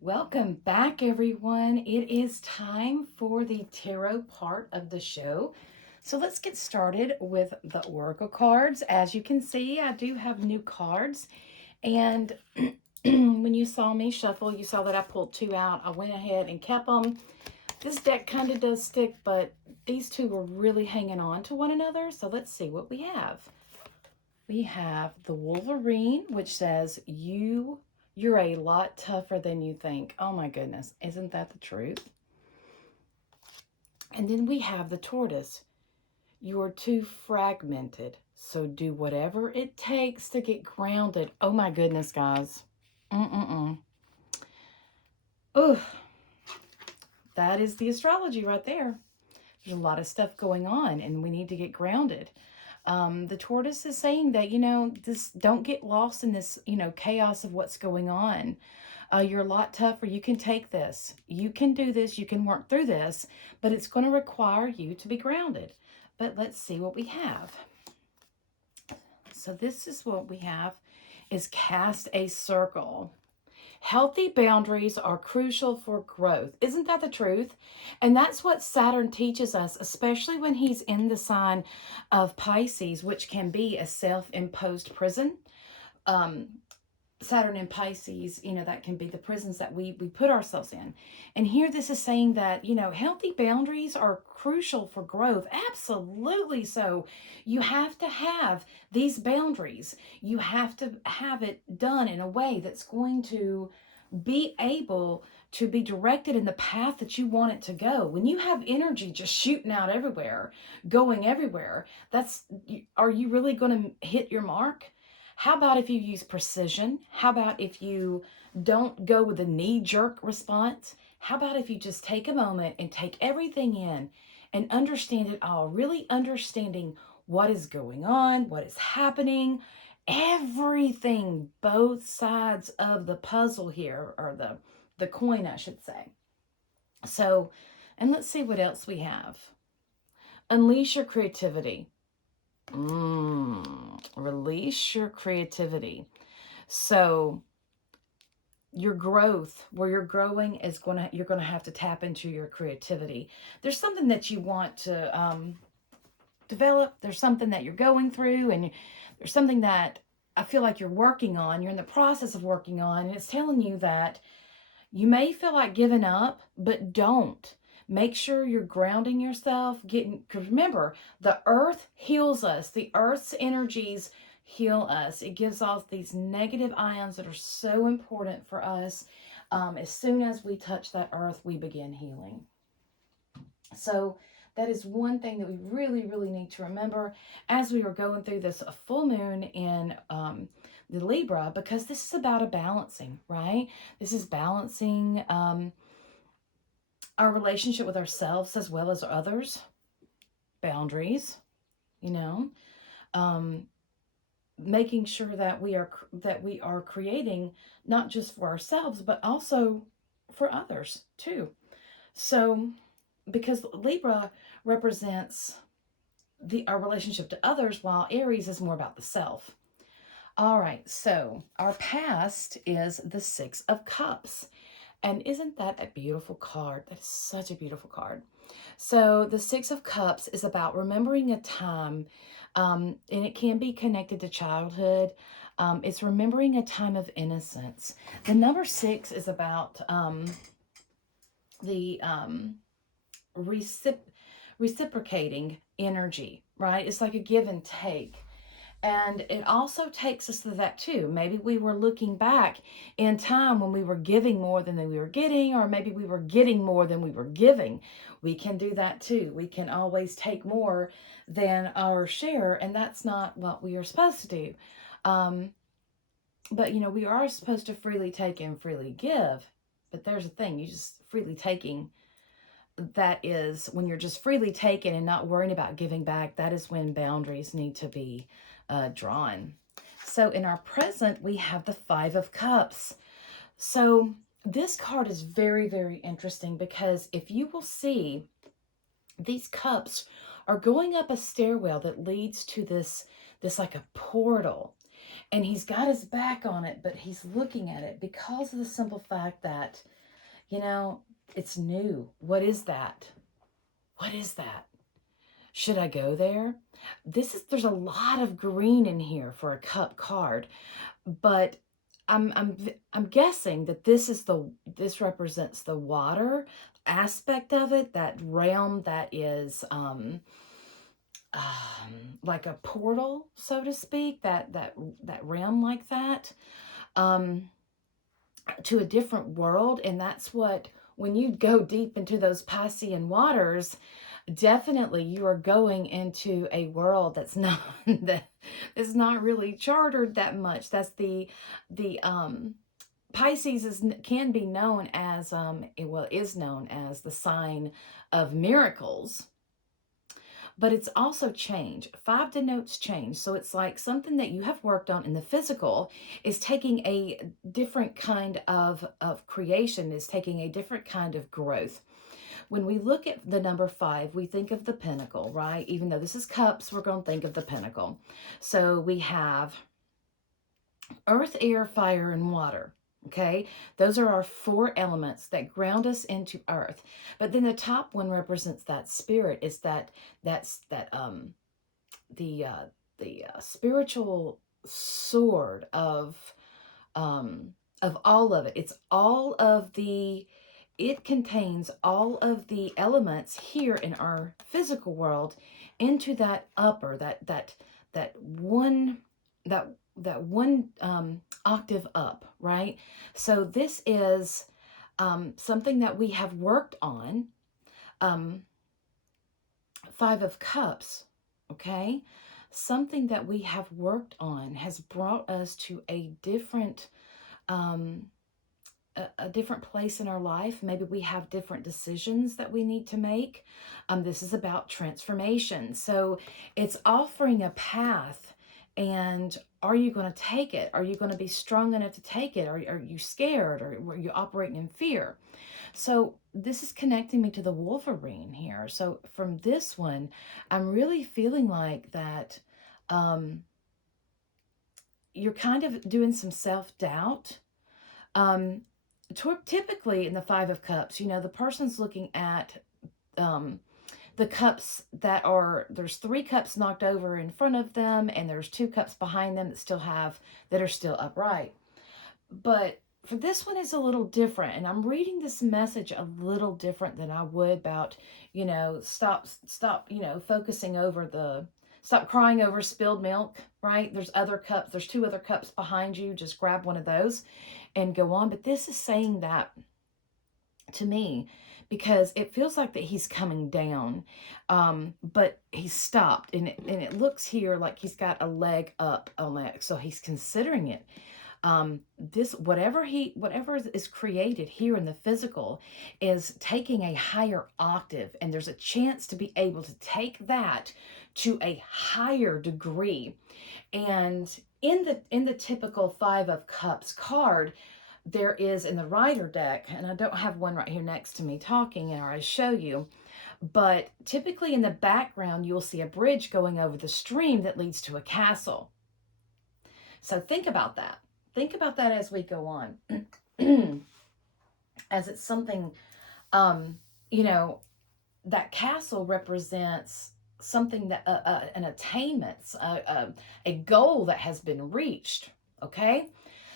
Welcome back, everyone. It is time for the tarot part of the show. So let's get started with the oracle cards. As you can see, I do have new cards. And when you saw me shuffle, you saw that I pulled two out. I went ahead and kept them. This deck kind of does stick, but these two were really hanging on to one another. So let's see what we have. We have the Wolverine, which says, you're a lot tougher than you think. Oh my goodness, isn't that the truth? And then we have the Tortoise. You're too fragmented, so do whatever it takes to get grounded. Oh my goodness, guys. Oh, that is the astrology right there. There's a lot of stuff going on, and we need to get grounded. The Tortoise is saying that, don't get lost in this, chaos of what's going on. You're a lot tougher. You can take this. You can do this. You can work through this, but it's going to require you to be grounded. But let's see what we have. So this is what we have, is cast a circle. Healthy boundaries are crucial for growth. Isn't that the truth? And that's what Saturn teaches us, especially when he's in the sign of Pisces, which can be a self-imposed prison. Saturn and Pisces, that can be the prisons that we put ourselves in. And here this is saying that, healthy boundaries are crucial for growth. Absolutely so. You have to have these boundaries. You have to have it done in a way that's going to be able to be directed in the path that you want it to go. When you have energy just shooting out everywhere, going everywhere, are you really going to hit your mark? How about if you use precision? How about if you don't go with a knee-jerk response? How about if you just take a moment and take everything in and understand it all, really understanding what is going on, what is happening, everything, both sides of the puzzle here, or the coin, I should say. So, and let's see what else we have. Unleash your creativity. Release your creativity. So your growth, where you're growing, is you're gonna have to tap into your creativity. There's something that you want to develop. There's something that you're going through, and there's something that I feel like you're working on. You're in the process of working on, and it's telling you that you may feel like giving up, but don't. Make sure you're grounding yourself, because remember, the earth heals us. The earth's energies heal us. It gives off these negative ions that are so important for us. As soon as we touch that earth, we begin healing. So that is one thing that we really, really need to remember as we are going through this full moon in the Libra, because this is about a balancing, right? This is balancing our relationship with ourselves as well as others, boundaries, making sure that we are creating not just for ourselves but also for others too. So, because Libra represents our relationship to others, while Aries is more about the self. All right, so our past is the Six of Cups. And isn't that a beautiful card? That is such a beautiful card. So the Six of Cups is about remembering a time, and it can be connected to childhood. It's remembering a time of innocence. The number 6 is about the reciprocating energy, right? It's like a give and take. And it also takes us to that too. Maybe we were looking back in time when we were giving more than we were getting, or maybe we were getting more than we were giving. We can do that too. We can always take more than our share, and that's not what we are supposed to do. But we are supposed to freely take and freely give. But there's a thing, you just freely taking, that is when you're just freely taking and not worrying about giving back. That is when boundaries need to be drawn. So in our present, we have the Five of Cups. So this card is very, very interesting, because if you will see, these cups are going up a stairwell that leads to this like a portal. And he's got his back on it, but he's looking at it because of the simple fact that, it's new. What is that? What is that? Should I go there? There's a lot of green in here for a cup card, but I'm guessing that this represents the water aspect of it, that realm that is like a portal, so to speak, that realm like that, to a different world. And that's what, when you go deep into those Piscean waters, definitely you are going into a world that's not that is not really chartered that much. That's the Pisces can be known as is known as the sign of miracles. But it's also change. 5 denotes change. So it's like something that you have worked on in the physical is taking a different kind of creation, is taking a different kind of growth. When we look at the number 5, we think of the pinnacle, right? Even though this is cups, we're going to think of the pinnacle. So we have earth, air, fire, and water. Okay, those are our 4 elements that ground us into earth. But then the top one represents that spirit. Is the spiritual sword of of all of it. It contains all of the elements here in our physical world into that upper, that one, that one octave up, right? So this is something that we have worked on. Five of Cups, okay? Something that we have worked on has brought us to a different um, a different place in our life. Maybe we have different decisions that we need to make. This is about transformation. So it's offering a path. And are you going to take it? Are you going to be strong enough to take it? Are you scared? Or are you operating in fear? So this is connecting me to the Wolverine here. So from this one, I'm really feeling like that you're kind of doing some self-doubt. Um, Typically in the Five of Cups, the person's looking at um, the cups there's three cups knocked over in front of them, and there's two cups behind them that are still upright. But for this one is a little different, and I'm reading this message a little different than I would about, stop, focusing over stop crying over spilled milk, right? There's two other cups behind you. Just grab one of those and go on. But this is saying that to me because it feels like that he's coming down, but he's stopped, and it looks here like he's got a leg up on that, so he's considering it. This whatever is created here in the physical is taking a higher octave, and there's a chance to be able to take that to a higher degree. And in the typical Five of Cups card, there is in the Rider deck, and I don't have one right here next to me talking, or I show you, but typically in the background you'll see a bridge going over the stream that leads to a castle. So think about that. Think about that as we go on. As it's something, you know, that castle represents something that an attainment, a goal that has been reached. Okay,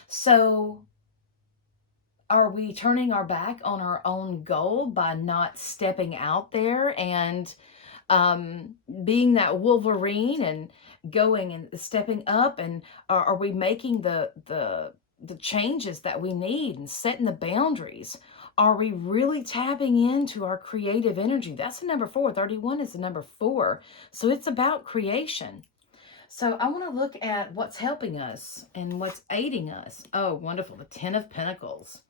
so are we turning our back on our own goal by not stepping out there and being that Wolverine and going and stepping up? And are we making the changes that we need and setting the boundaries? Are we really tapping into our creative energy? That's the number 4. 31 is the number 4. So it's about creation. So I want to look at what's helping us and what's aiding us. Oh, wonderful. The 10 of Pentacles.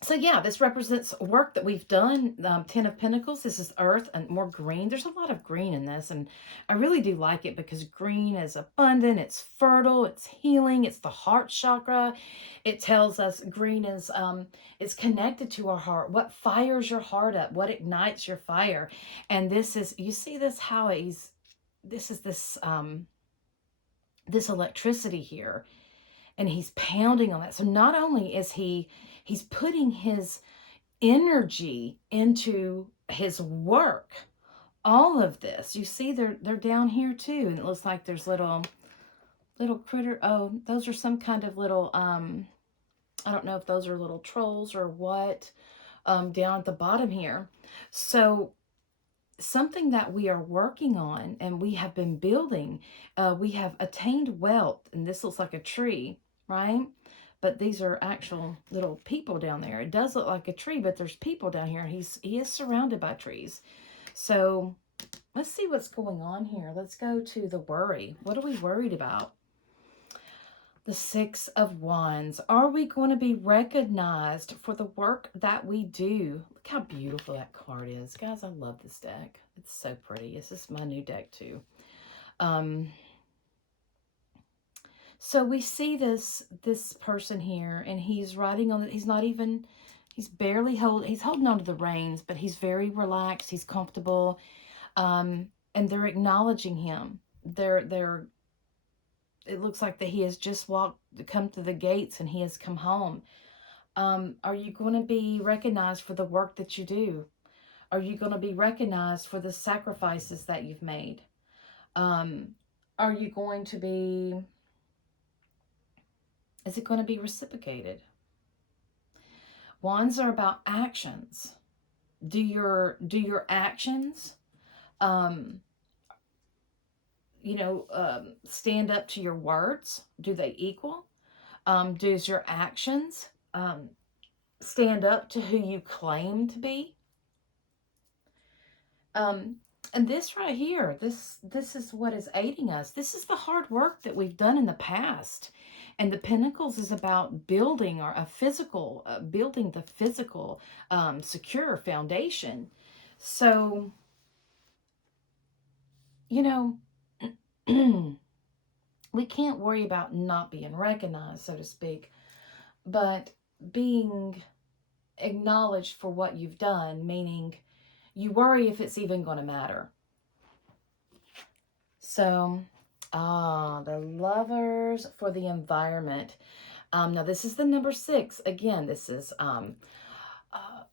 So yeah, this represents work that we've done. 10 of Pentacles, this is earth and more green. There's a lot of green in this, and I really do like it because green is abundant, it's fertile, it's healing, it's the heart chakra. It tells us green is it's connected to our heart. What fires your heart up? What ignites your fire? And this is, you see this, how this is this electricity here, and he's pounding on that. So not only is he's putting his energy into his work, all of this, you see they're down here too, and it looks like there's little critter. Oh, those are some kind of little I don't know if those are little trolls or what, down at the bottom here. So something that we are working on and we have been building, we have attained wealth, and this looks like a tree, right? But these are actual little people down there. It does look like a tree, but there's people down here. He is surrounded by trees. So let's see what's going on here. Let's go to the worry. What are we worried about? The 6 of Wands. Are we going to be recognized for the work that we do? Look how beautiful that card is. Guys, I love this deck. It's so pretty. This is my new deck too. So we see this person here, and he's riding on it. He's holding on to the reins, but he's very relaxed. He's comfortable. And they're acknowledging him. It looks like that he has just come to the gates, and he has come home. Are you going to be recognized for the work that you do? Are you going to be recognized for the sacrifices that you've made? Are you going to be Is it going to be reciprocated? Wands are about actions. Do your actions, um, stand up to your words? Do they equal? Does your actions stand up to who you claim to be? Um, and this right here, this is what is aiding us. This is the hard work that we've done in the past. And the Pentacles is about building building the physical, secure foundation. So, you know, we can't worry about not being recognized, so to speak, but being acknowledged for what you've done, meaning you worry if it's even going to matter. So, the Lovers for the environment. Now this is the number 6. Again, this is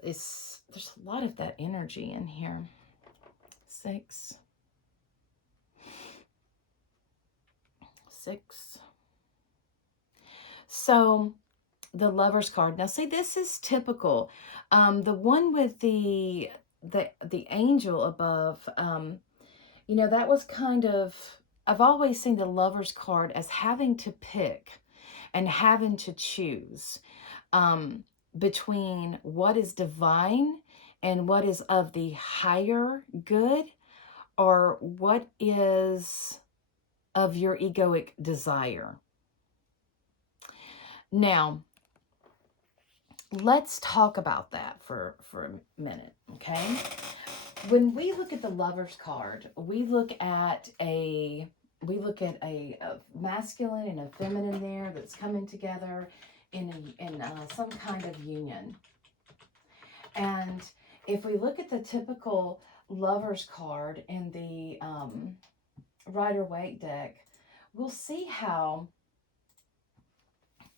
there's a lot of that energy in here. 6. 6. So the Lovers card. Now see, this is typical. The one with the angel above, that was kind of, I've always seen the Lovers card as having to pick and having to choose between what is divine and what is of the higher good, or what is of your egoic desire. Now, let's talk about that for a minute, okay? When we look at the Lovers card, we look at a masculine and a feminine there that's coming together in some kind of union. And if we look at the typical Lovers card in the Rider-Waite deck, we'll see how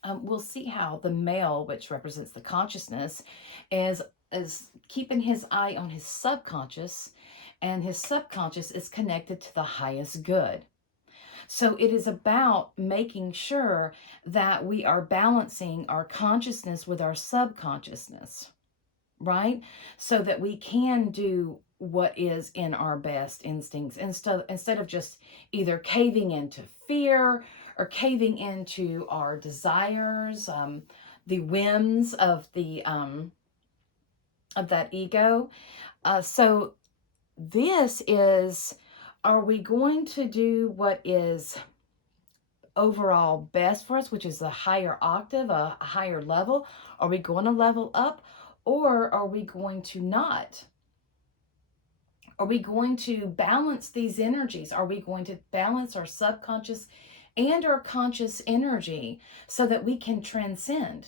the male, which represents the consciousness, is keeping his eye on his subconscious, and his subconscious is connected to the highest good. So it is about making sure that we are balancing our consciousness with our subconsciousness, right? So that we can do what is in our best instincts instead of just either caving into fear or caving into our desires, the whims of that ego. So this is, are we going to do what is overall best for us, which is a higher octave, a higher level? Are we going to level up, or are we going to not? Are we going to balance these energies? Are we going to balance our subconscious and our conscious energy so that we can transcend?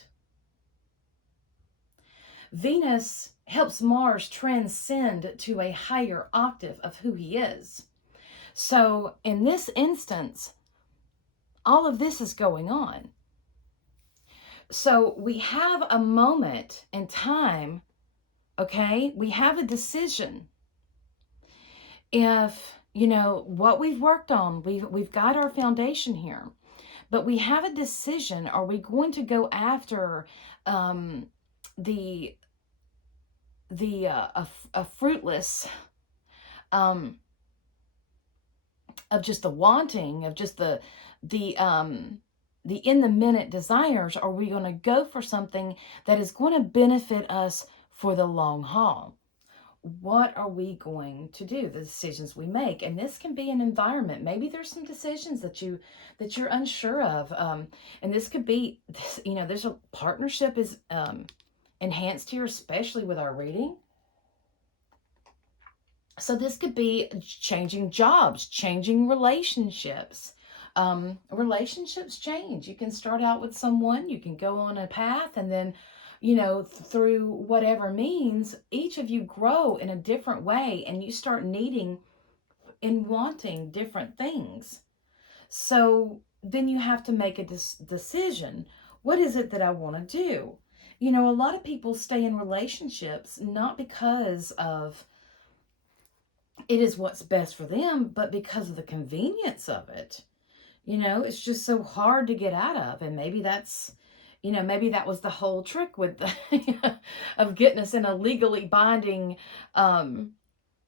Venus helps Mars transcend to a higher octave of who he is. So in this instance, all of this is going on. So we have a moment in time, okay? We have a decision. If, what we've worked on, we've got our foundation here, but we have a decision. Are we going to go after a fruitless, of just the wanting, of just the in the minute desires? Are we going to go for something that is going to benefit us for the long haul? What are we going to do? The decisions we make, and this can be an environment. Maybe there's some decisions that you're unsure of, and this could be, there's a partnership is enhanced here, especially with our reading. So this could be changing jobs, changing relationships. Relationships change. You can start out with someone, you can go on a path, and then, through whatever means, each of you grow in a different way, and you start needing and wanting different things. So then you have to make a decision. What is it that I want to do? A lot of people stay in relationships not because of it is what's best for them, but because of the convenience of it. You know, it's just so hard to get out of. And maybe that's, you know, maybe that was the whole trick with the of getting us in a um,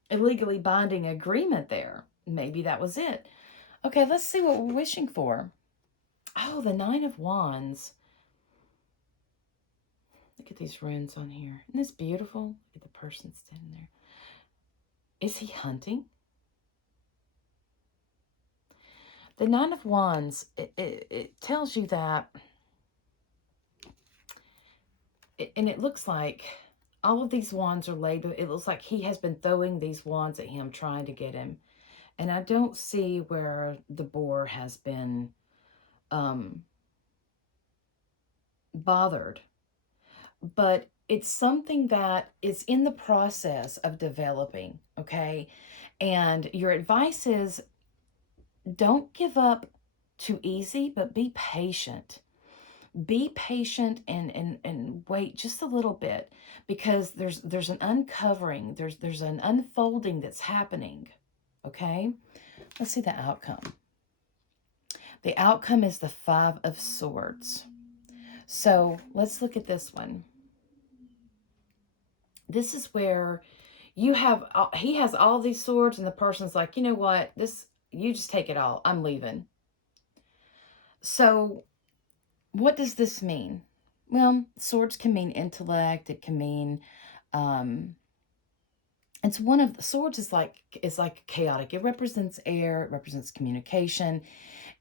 legally binding agreement there. Maybe that was it. Okay, let's see what we're wishing for. Oh, the Nine of Wands. Look at these runes on here. Isn't this beautiful? Look at the person standing there. Is he hunting? The Nine of Wands, it tells you that, and it looks like all of these wands are laid, but it looks like he has been throwing these wands at him, trying to get him. And I don't see where the boar has been bothered. But it's something that is in the process of developing, okay? And your advice is don't give up too easy, but be patient. Be patient and wait just a little bit, because there's an uncovering, there's an unfolding that's happening. Okay, let's see the outcome. The outcome is the Five of Swords. So let's look at this one. This is where you have, he has all these swords, and the person's like, you know what, this, you just take it all, I'm leaving. So what does this mean? Well, swords can mean intellect. It can mean, it's one of the swords is like chaotic. It represents air. It represents communication,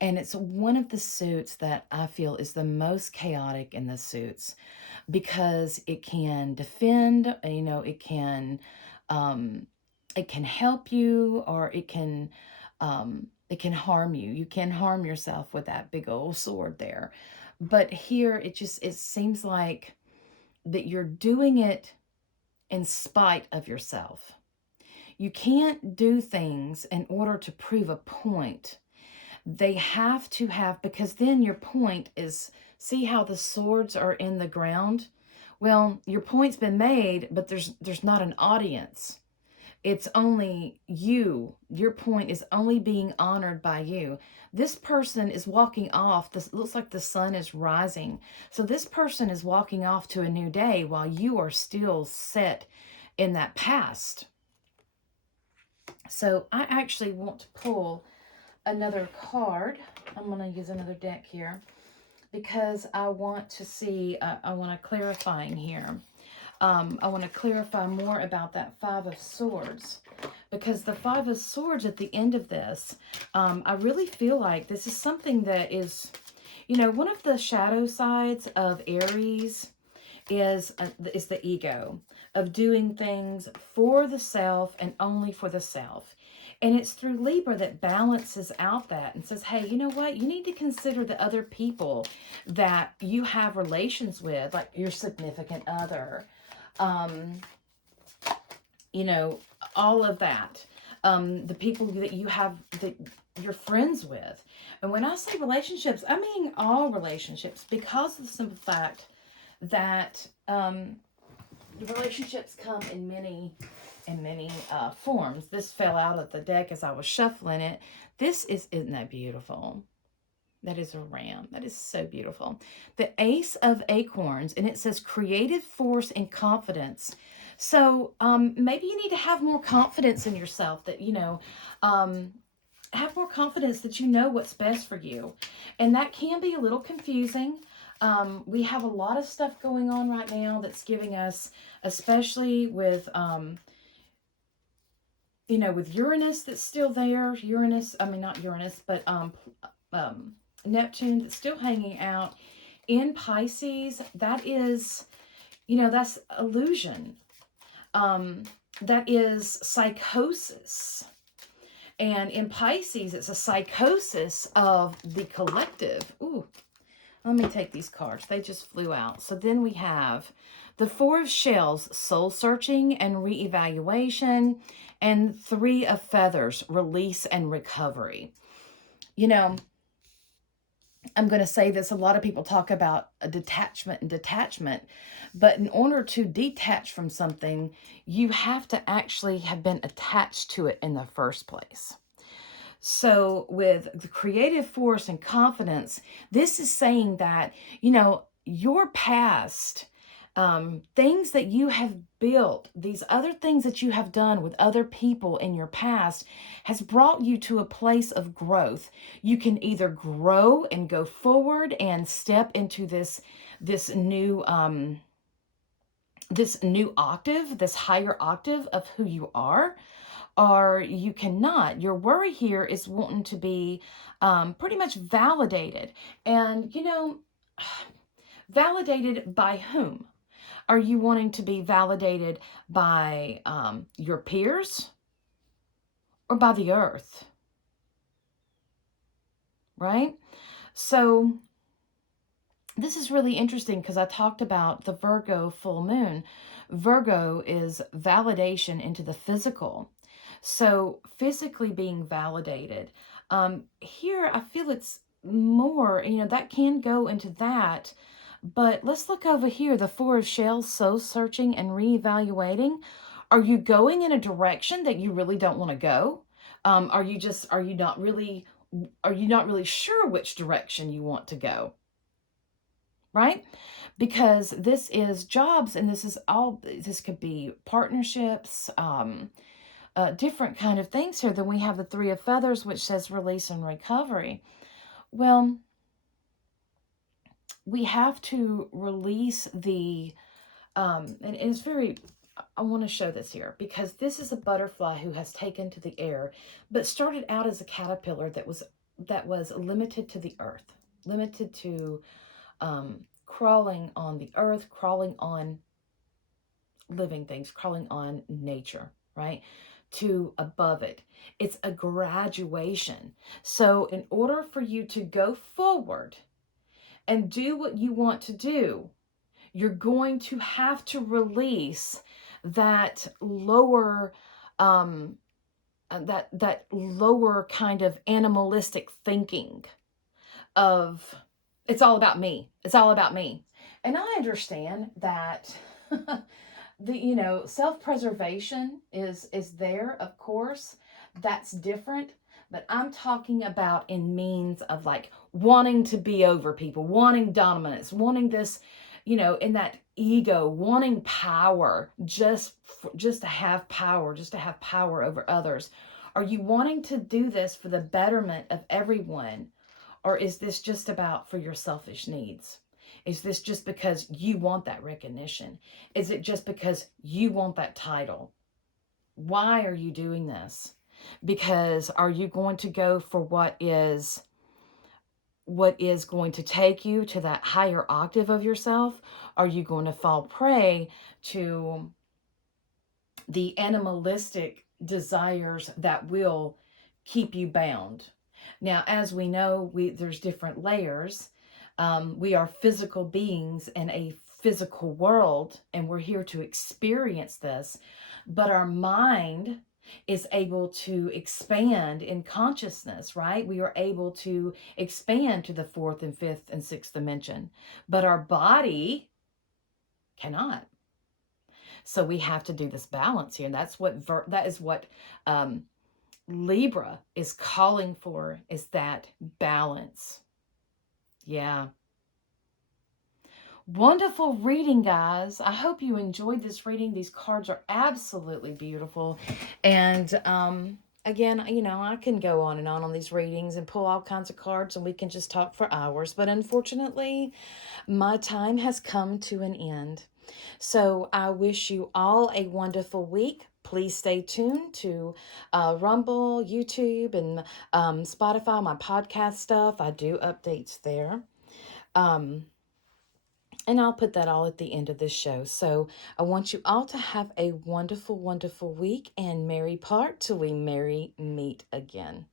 and it's one of the suits that I feel is the most chaotic in the suits, because it can defend. You know, it can help you, or it can harm you. You can harm yourself with that big old sword there. But here it seems like that you're doing it in spite of yourself. You can't do things in order to prove a point. They have to have, because then your point is, see how the swords are in the ground? Well, your point's been made, but there's not an audience. It's only you. Your point is only being honored by you. This person is walking off. This looks like the sun is rising. So this person is walking off to a new day while you are still set in that past. So I actually want to pull another card. I'm going to use another deck here because I want to see, I want to clarifying here. I want to clarify more about that Five of Swords, because the Five of Swords at the end of this, I really feel like this is something that is, you know, one of the shadow sides of Aries is the ego, of doing things for the self and only for the self. And it's through Libra that balances out that and says, hey, you know what? You need to consider the other people that you have relations with, like your significant other, you know, all of that. The people that you have, that you're friends with. And when I say relationships, I mean all relationships, because of the simple fact that the relationships come in many forms. This fell out of the deck as I was shuffling it. Isn't that beautiful? That is a ram. That is so beautiful. The Ace of Acorns, and it says creative force and confidence. So maybe you need to have more confidence in yourself, that, you know, have more confidence that you know what's best for you. And that can be a little confusing. We have a lot of stuff going on right now that's giving us, especially with, you know, with Uranus that's still there. Not Uranus, but Neptune that's still hanging out in Pisces. That is, you know, that's illusion. That is psychosis. And in Pisces, it's a psychosis of the collective. Ooh, let me take these cards. They just flew out. So then we have the Four of Shells, soul searching and reevaluation, and Three of Feathers, release and recovery. You know, I'm going to say this, a lot of people talk about a detachment, but in order to detach from something, you have to actually have been attached to it in the first place. So with the creative force and confidence, this is saying that, your past, things that you have built, these other things that you have done with other people in your past has brought you to a place of growth. You can either grow and go forward and step into this new this new octave, this higher octave of who you are, or you cannot. Your worry here is wanting to be pretty much validated. And, validated by whom? Are you wanting to be validated by your peers or by the earth? Right? So, this is really interesting because I talked about the Virgo full moon. Virgo is validation into the physical. So physically being validated. Here, I feel it's more, that can go into that. But let's look over here, the Four of Shells, soul searching and reevaluating. Are you going in a direction that you really don't want to go? Are you not really sure which direction you want to go? Right? Because this is jobs, and this could be partnerships, different kind of things here. Then we have the Three of Feathers, which says release and recovery. Well, we have to release and it's very, I want to show this here because this is a butterfly who has taken to the air, but started out as a caterpillar that was limited to the earth, limited to crawling on the earth, crawling on living things, crawling on nature, right? To above it. It's a graduation. So, in order for you to go forward and do what you want to do, you're going to have to release that lower that lower kind of animalistic thinking of it's all about me. It's all about me. And I understand that the self-preservation is there, of course. That's different, but I'm talking about in means of like wanting to be over people, wanting dominance, wanting this, in that ego, wanting power, just to have power, just to have power over others. Are you wanting to do this for the betterment of everyone? Or is this just about for your selfish needs? Is this just because you want that recognition? Is it just because you want that title? Why are you doing this? Because are you going to go for what is going to take you to that higher octave of yourself? Are you going to fall prey to the animalistic desires that will keep you bound? Now, as we know, there's different layers. We are physical beings in a physical world, and we're here to experience this. But our mind is able to expand in consciousness, right? We are able to expand to the fourth and fifth and sixth dimension, but our body cannot. So we have to do this balance here, and that is what Libra is calling for, is that balance. Yeah. Wonderful reading, guys. I hope you enjoyed this reading. These cards are absolutely beautiful. And again, I can go on these readings and pull all kinds of cards, and we can just talk for hours. But unfortunately, my time has come to an end. So I wish you all a wonderful week. Please stay tuned to Rumble, YouTube, and Spotify, my podcast stuff. I do updates there. And I'll put that all at the end of this show. So I want you all to have a wonderful, wonderful week, and merry part till we merry meet again.